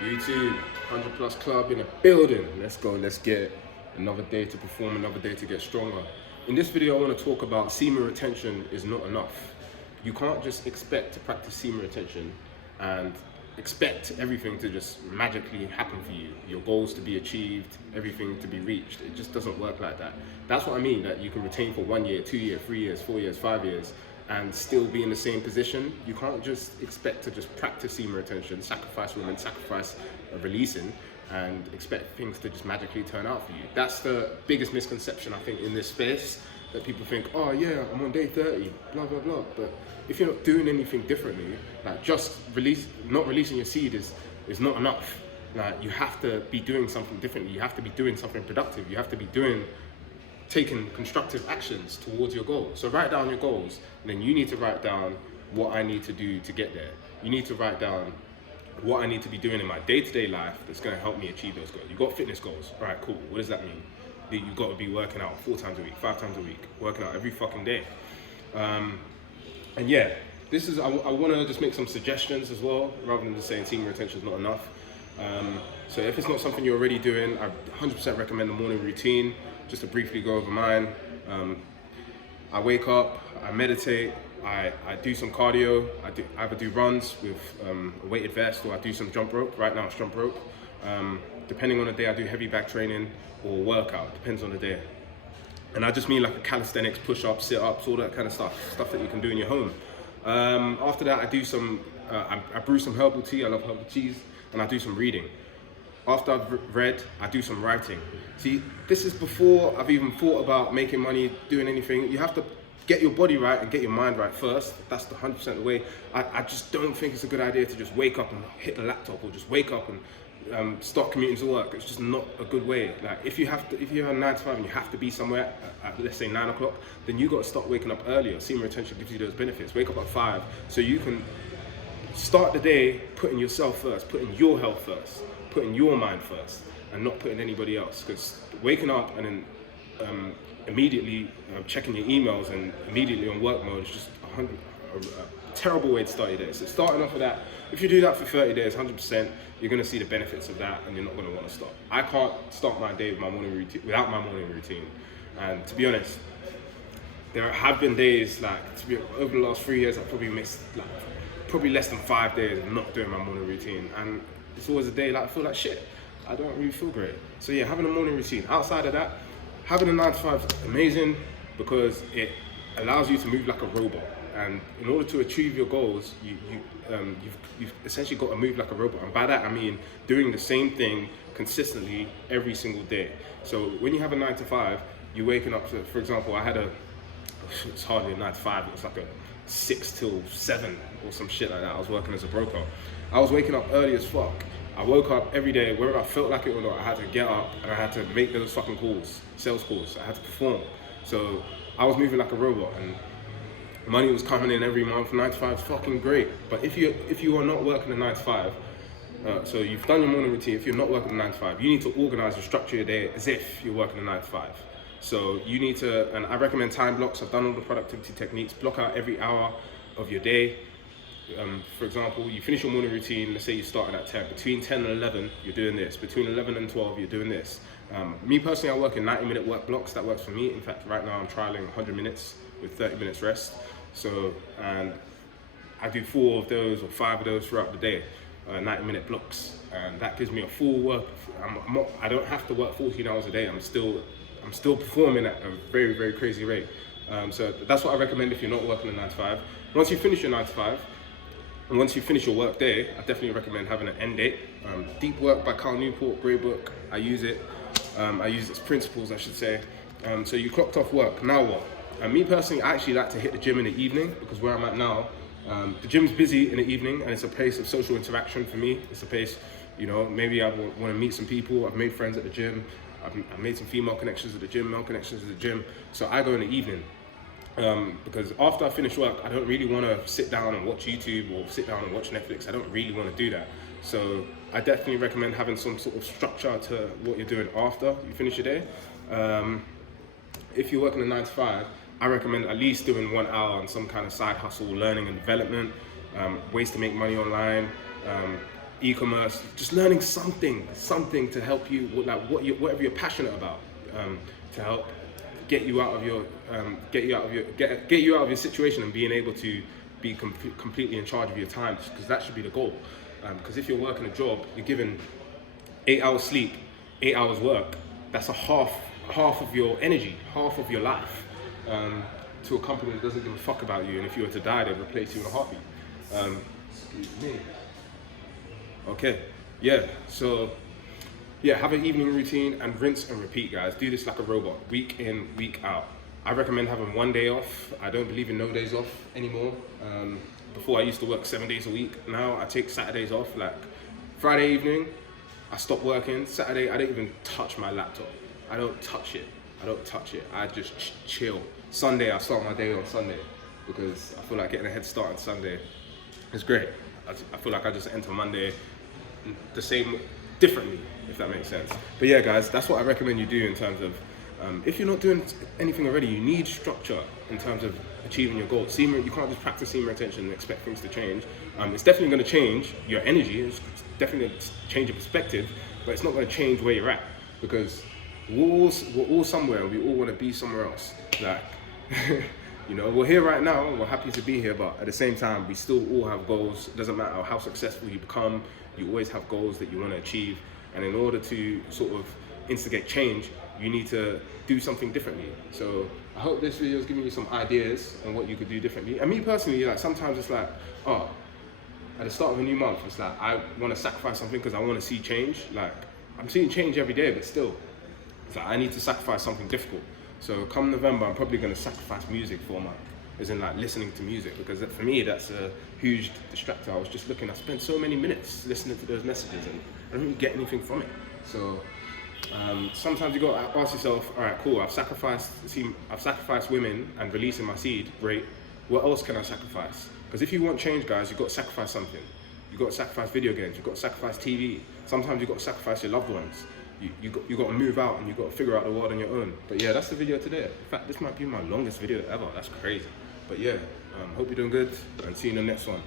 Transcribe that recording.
YouTube, 100 plus club in a building. Let's go, let's get it. Another day to perform, another day to get stronger. In this video, I want to talk about semen retention is not enough. You can't just expect to practice semen retention and expect everything to just magically happen for you. Your goals to be achieved, everything to be reached. It just doesn't work like that. That's what I mean, that you can retain for 1 year, 2 years, 3 years, 4 years, 5 years, and still be in the same position. You can't just expect to just practice semen retention, sacrifice women, sacrifice releasing, and expect things to just magically turn out for you. That's the biggest misconception, I think, in this space, that people think, oh yeah, I'm on day 30, blah, blah, blah. But if you're not doing anything differently, like just not releasing your seed is not enough. Like, you have to be doing something differently. You have to be doing something productive. You have to be taking constructive actions towards your goals. So write down your goals, and then you need to write down what I need to do to get there. You need to write down what I need to be doing in my day-to-day life that's going to help me achieve those goals. You've got fitness goals. All right, cool. What does that mean? That you've got to be working out 4 times a week, 5 times a week, working out every fucking day. And yeah, this is, I want to just make some suggestions as well, rather than just saying semen retention is not enough. So if it's not something you're already doing, I 100% recommend the morning routine. Just to briefly go over mine, I wake up, I meditate, I do some cardio, I either do runs with a weighted vest, or I do some jump rope. Right now it's jump rope. Depending on the day, I do heavy back training or workout, depends on the day. And I just mean like a calisthenics, push-ups, sit-ups, all that kind of stuff that you can do in your home. After that, I do some, I brew some herbal tea, I love herbal teas, and I do some reading. After I've read, I do some writing. See, this is before I've even thought about making money, doing anything. You have to get your body right and get your mind right first. That's the 100% the way. I just don't think it's a good idea to just wake up and hit the laptop, or just wake up and start commuting to work. It's just not a good way. Like, if you have 9 to 5 and you have to be somewhere at let's say 9 o'clock, then you got to start waking up earlier. Semen retention gives you those benefits. Wake up at 5 so you can start the day putting yourself first, putting your health first, putting your mind first, and not putting anybody else. Because waking up and then immediately checking your emails and immediately on work mode is just a terrible way to start your day. So starting off with that, if you do that for 30 days, 100%, you're going to see the benefits of that, and you're not going to want to stop. I can't start my day with my morning routine without my morning routine. And to be honest, there have been days, like, over the last 3 years, I've probably missed probably less than 5 days of not doing my morning routine, and it's always a day like I feel like shit. I don't really feel great. So yeah, having a morning routine. Outside of that, having a 9 to 5 is amazing because it allows you to move like a robot. And in order to achieve your goals, you've essentially got to move like a robot. And by that I mean doing the same thing consistently every single day. So when you have a 9 to 5, you're waking up to, for example, it's hardly a 9 to 5, it was like a 6 till 7 or some shit like that. I was working as a broker. I was waking up early as fuck. I woke up every day, whether I felt like it or not, I had to get up and I had to make those fucking calls, sales calls. I had to perform. So I was moving like a robot, and money was coming in every month. 9 to 5 is fucking great. But if you are not working a 9 to 5, so you've done your morning routine, if you're not working a 9 to 5, you need to organize and structure your day as if you're working a 9 to 5. So you need to, and I recommend time blocks. I've done all the productivity techniques. Block out every hour of your day. For example, you finish your morning routine, let's say you're starting at 10. Between 10 and 11, you're doing this. Between 11 and 12, you're doing this. Me personally, I work in 90-minute work blocks. That works for me. In fact, right now I'm trialing 100 minutes with 30 minutes rest. So, and I do 4 of those or 5 of those throughout the day, 90-minute blocks. And that gives me a full work. I don't have to work 14 hours a day. I'm still performing at a very, very crazy rate. So that's what I recommend if you're not working a 9 to 5. Once you finish your 9 to 5, and once you finish your work day, I definitely recommend having an end date. Deep Work by Cal Newport, great book. I use it. I use its principles, I should say. So you clocked off work, now what? Me personally, I actually like to hit the gym in the evening, because where I'm at now, the gym's busy in the evening, and it's a place of social interaction for me. It's a place, maybe I want to meet some people. I've made friends at the gym. I've made some female connections at the gym, male connections at the gym. So I go in the evening. Because after I finish work, I don't really want to sit down and watch YouTube or sit down and watch Netflix. I don't really want to do that. So I definitely recommend having some sort of structure to what you're doing after you finish your day. If you're working a 9 to 5, I recommend at least doing 1 hour on some kind of side hustle, learning and development, ways to make money online, e-commerce, just learning something to help you with like whatever you're passionate about, to help get you out of your get you out of your situation and being able to be completely in charge of your time, because that should be the goal. Because if you're working a job, you're given 8 hours sleep, 8 hours work. That's a half of your energy, half of your life, to a company that doesn't give a fuck about you. And if you were to die, they'd replace you in a heartbeat. Excuse me. Okay, yeah, so yeah, have an evening routine and rinse and repeat, guys. Do this like a robot, week in, week out. I recommend having 1 day off. I don't believe in no days off anymore. Before I used to work 7 days a week. Now I take Saturdays off. Like Friday evening, I stop working. Saturday, I don't even touch my laptop. I don't touch it. I just chill. Sunday, I start my day on Sunday because I feel like getting a head start on Sunday is great. I feel like I just enter Monday the same, differently, if that makes sense. But yeah, guys, that's what I recommend you do in terms of, if you're not doing anything already, you need structure in terms of achieving your goals. Semen, you can't just practice semen retention and expect things to change. It's definitely going to change your energy. It's definitely going to change your perspective, but it's not going to change where you're at, because we're all somewhere and we all want to be somewhere else. Like, you know, we're here right now, we're happy to be here, but at the same time, we still all have goals. It doesn't matter how successful you become, you always have goals that you want to achieve. And in order to sort of instigate change, you need to do something differently. So I hope this video is giving you some ideas on what you could do differently. And me personally, like sometimes it's like, oh, at the start of a new month, it's like I want to sacrifice something because I want to see change. Like I'm seeing change every day, but still, it's like I need to sacrifice something difficult. So come November, I'm probably going to sacrifice music for a month, as in like listening to music, because for me that's a huge distractor. I was just looking, I spent so many minutes listening to those messages and I don't really get anything from it. So sometimes you got to ask yourself, all right, cool, I've sacrificed women and releasing my seed, great. What else can I sacrifice? Because if you want change, guys, you've got to sacrifice something. You've got to sacrifice video games, you've got to sacrifice TV. Sometimes you've got to sacrifice your loved ones. You got to move out and you got to figure out the world on your own. But yeah, that's the video today. In fact, this might be my longest video ever. That's crazy. But yeah, hope you're doing good and see you in the next one.